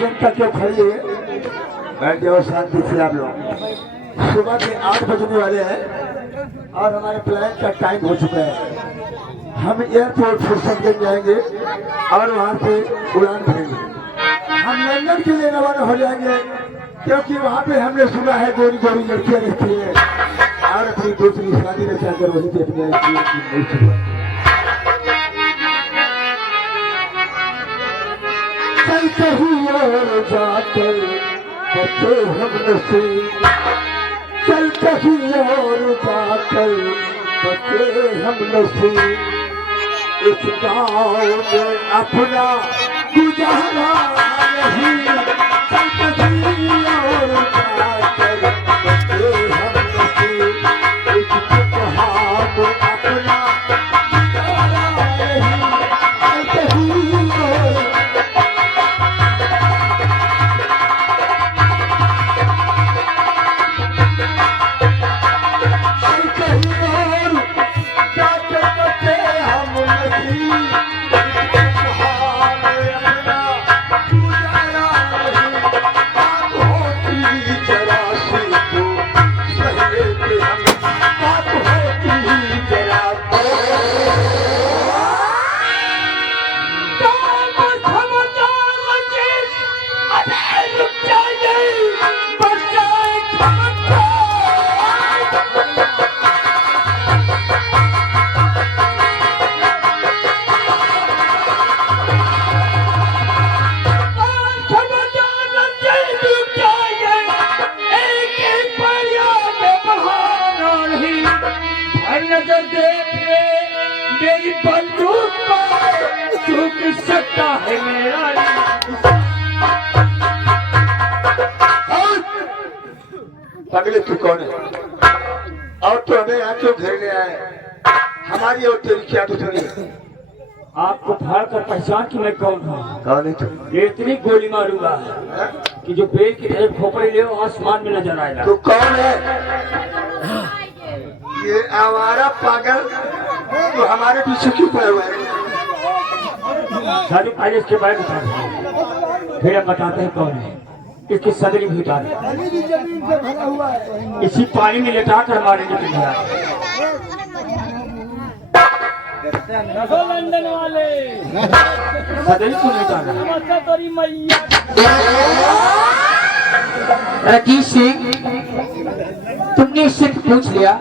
जनता क्यों खड़ी है? बैठ जाओ शांति से आप लोग। सुबह के 8 बजने वाले हैं और हमारे फ्लाइट का टाइम हो चुका है। हम एयरपोर्ट फुर्सतगंज जाएंगे और वहाँ से उड़ान भरेंगे। हम लंदन के लिए रवाना हो जाएंगे क्योंकि वहाँ पे हमने सुना है गोरी गोरी लड़कियाँ रहती है और अपनी दूसरी शादी रचा कर वहीं पे अपने जीवन की नई शुरुआत। चल कहीं और जाकर बचे हम नसीब, चल कहीं और जाकर बचे हम नसीब, इस गाँव में अपना गुजारा नहीं, चल कहीं और जाकर बचे हम नसीब, इस जहाँ में अपना गुजारा नहीं, चल कहीं और नजर देख ले मेरी बंदूक पर झुक सकता है मेरा। पगले तू कौन है और तो हमें यहाँ क्यों घेरने आए? हमारी और तेरी क्या दुश्मनी है? आपको फाड़ कर पहचान कि मैं कौन हूँ? कौन है तू? ये इतनी गोली मारूंगा कि जो पेड़ की तरह खोपड़ी ले आसमान में नजर आएगा। तू कौन है? ये आवारा पागल तो हमारे पीछे क्यों पड़े हुए हैं? सारे पहले इसके बैग उठा फिर हम बताते हैं कौन है। इसकी सदरी भी उतारे, इसी पानी में लेटा कर मारेंगे तुम्हारा। लंदन वाले सदरी को लेटाना। रकीब सिंह, तुमने इससे पूछ लिया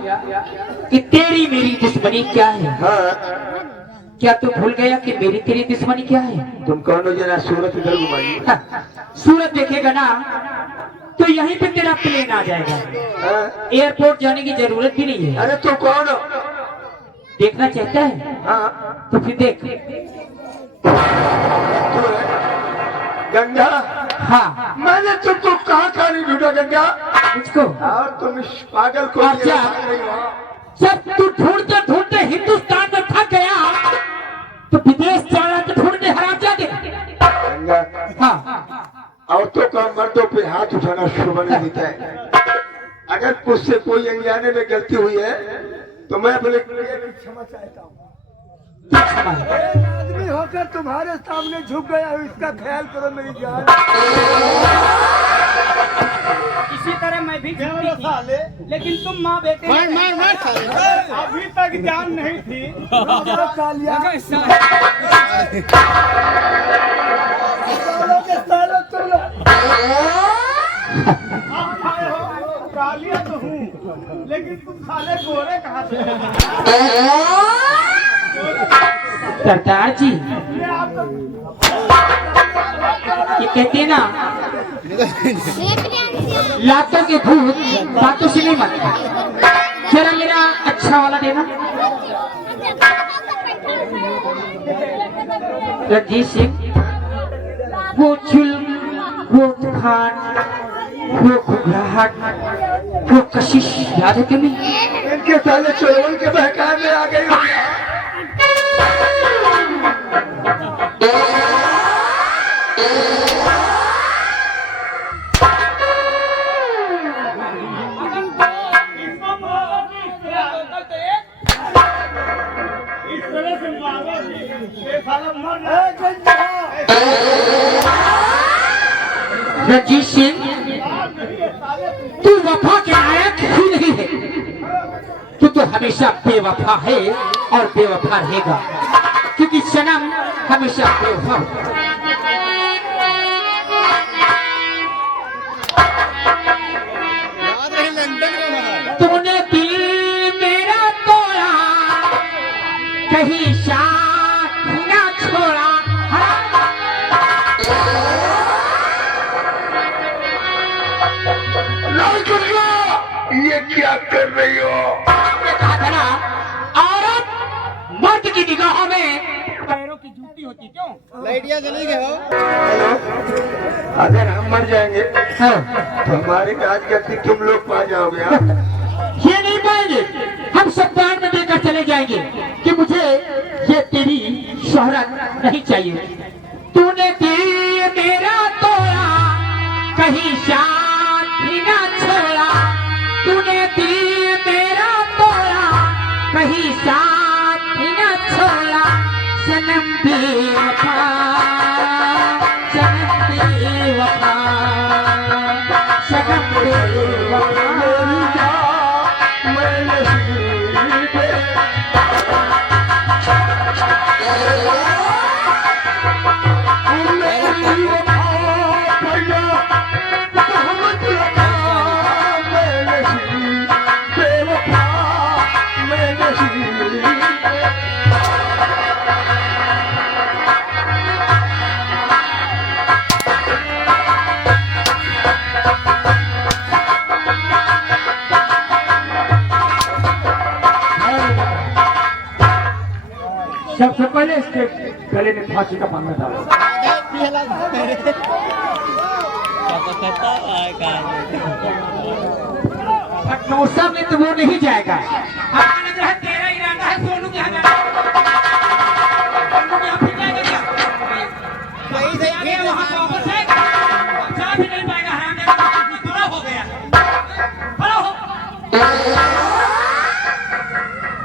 कि तेरी मेरी दुश्मनी क्या है? हाँ। क्या तू भूल गया कि मेरी तेरी दुश्मनी क्या है? तुम कौन हो? जरा सूरत इधर घुमाइए। हाँ, सूरत देखेगा ना तो यहीं पे तेरा प्लेन आ जाएगा। हाँ। एयरपोर्ट जाने की जरूरत भी नहीं है। अरे तू कौन हो? देखना चाहता है? हाँ। तो फिर देख। तू है गंगा? हाँ। मैंने तुमको कहाँ कहाँ नहीं ढूंढा गंगा? मुझको और तुम इस पागल को अच्छा। जब तू ढूंढते ढूंढते हिंदुस्तान में थक गया तो विदेश जाना तो ढूंढने हराम जाते। गंगा, हाँ। औरतों का मर्दों पे हाथ उठाना शुभ नहीं देता है। अगर मुझसे कोई अनजाने में गलती हुई है तो मैं अपने क्षमा चाहता हूँ। आदमी होकर तुम्हारे सामने झुक गया हूँ, इसका ख्याल करो मेरी जान। इसी तरह मैं भी झुकती थी, लेकिन तुम माँ बेटे अभी तक जान नहीं थी। कालिया तो हूँ, लेकिन तुम साले गोरे कहाँ से? सरदार जी, ये कहते हैं ना लातों के भूत बातों से नहीं मरते। जरा मेरा अच्छा वाला देना। रंजीत सिंह, वो जुल्म, वो तूफान, वो घबराहट, वो कशिश याद है तुम्हें? इनके साले चोरों के बहकावे में आ गई। रंजीत सिंह, तू वफा के लायक ही नहीं है। तू तो हमेशा बेवफा है और बेवफा रहेगा, क्योंकि सनम हमेशा बेवफा होगा। तूने दिल मेरा तोड़ा, कहीं साथ ना छोड़ा। ये क्या कर रही हो? आपने कहा था ना, औरत मर्द की निगाहों में पैरों की जूती होती, क्यों? लाइटिया जली गए हो। हेलो, अगर हम मर जाएंगे हाँ। तो हमारे काज करती तुम लोग पा जाओगे। हाँ? ये नहीं पाएंगे, हम सब दान में देकर चले जाएंगे कि मुझे ये तेरी शोहरत नहीं चाहिए। तूने दिल मेरा तोड़ा, कहीं साथ ही ना छोड़ा। तूने दिल मेरा तोड़ा, कहीं साथ ही ना छोड़ा। सनम बेवफा, सनम बेवफा, सनम बेवफा। सबसे पहले इसके गले में फांसी का फंदा डालो। खटनौसा में तो वो नहीं जाएगा। हमारा लग रहा है तेरा इरादा है सोनू के यहाँ जाना। सोनू के यहाँ फिर जाएगा क्या? सही से आगे वहाँ पे वापस जाएगा। जा भी नहीं पाएगा, हरामजादा बड़ा हो गया। बड़ा हो।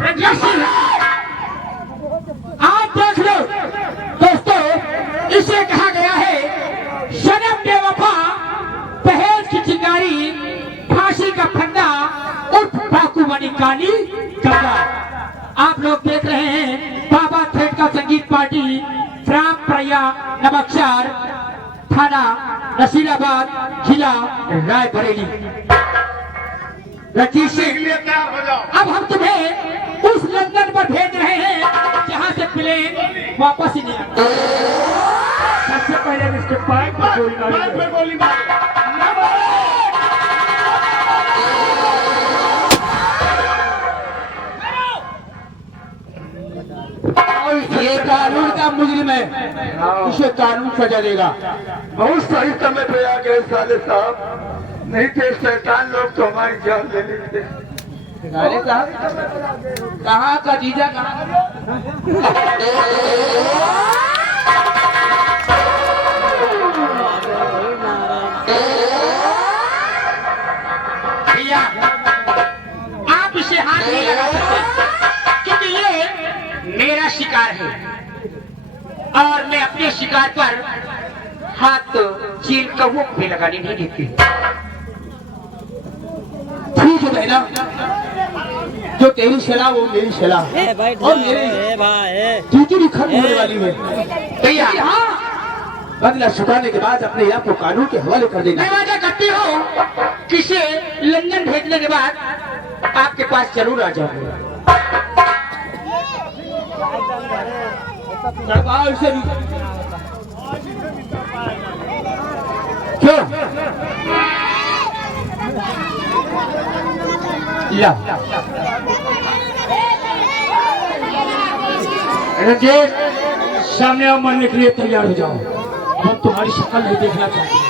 रंजीत सिंह, आप देख लो दोस्तों, इसे कहा गया है सनम बेवफा, दहेज की चिंगारी, फांसी का फंदा, उर्फ डाकू बनी काली गंगा। आप लोग देख रहे हैं बाबा थेट का संगीत पार्टी, राम प्रया नमक्षार, थाना नसीराबाद, जिला रायबरेली। रंजीत सिंह, अब हम तुम्हें उस लंदन पर भेज रहे हैं जहाँ से प्लेन वापस ही नहीं आता। सबसे पहले इसके पैर पर गोली मारेंगे। ये कानून का मुजरिम है, इसे कानून सजा देगा। बहुत सही समय पे आ गए साले साहब, नहीं थे शैतान लोग तो हमारी जान ले लेते। कहाँ का जीजा, कहाँ भैया, आप इसे हाथ नहीं लगा सकते, क्योंकि ये मेरा शिकार है और मैं अपने शिकार पर हाथ चील कौओं को भी लगाने नहीं देती। ठीक है बहना, जो तेरी सलाह वो मेरी सलाह और मेरी ड्यूटी भी खत्म होने वाली है भैया। बदला चुकाने के बाद अपने आप को कानून के हवाले कर देना। मैं वादा करती हूँ किसे लंदन भेजने के बाद आपके पास जरूर आ जाऊंगा। क्यों या रंजीत, सामने आओ, मरने के लिए तैयार हो जाओ। हम तुम्हारी शक्ल नहीं देखना चाहते।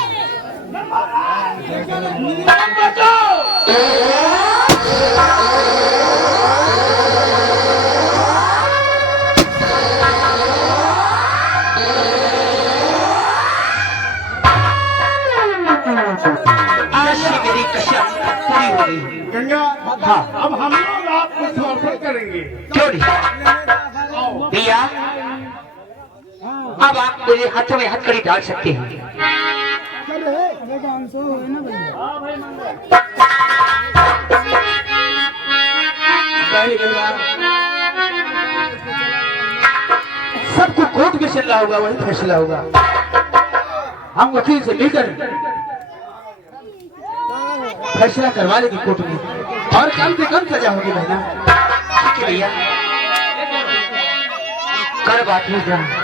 आज से मेरी कसम पूरी हो गई। गंगा, हाँ, अब हम लोग आपको समर्पण करेंगे। क्यों नहीं भैया, अब आप मेरे हाथों में हथकड़ी डाल सकते हैं। सबको कोर्ट में चल रहा होगा, वही फैसला होगा। हम वकील से मिलकर फैसला करवा लेंगे कोर्ट में, और कम से कम सजा होगी बहना। ठीक है भैया, कर बात नहीं।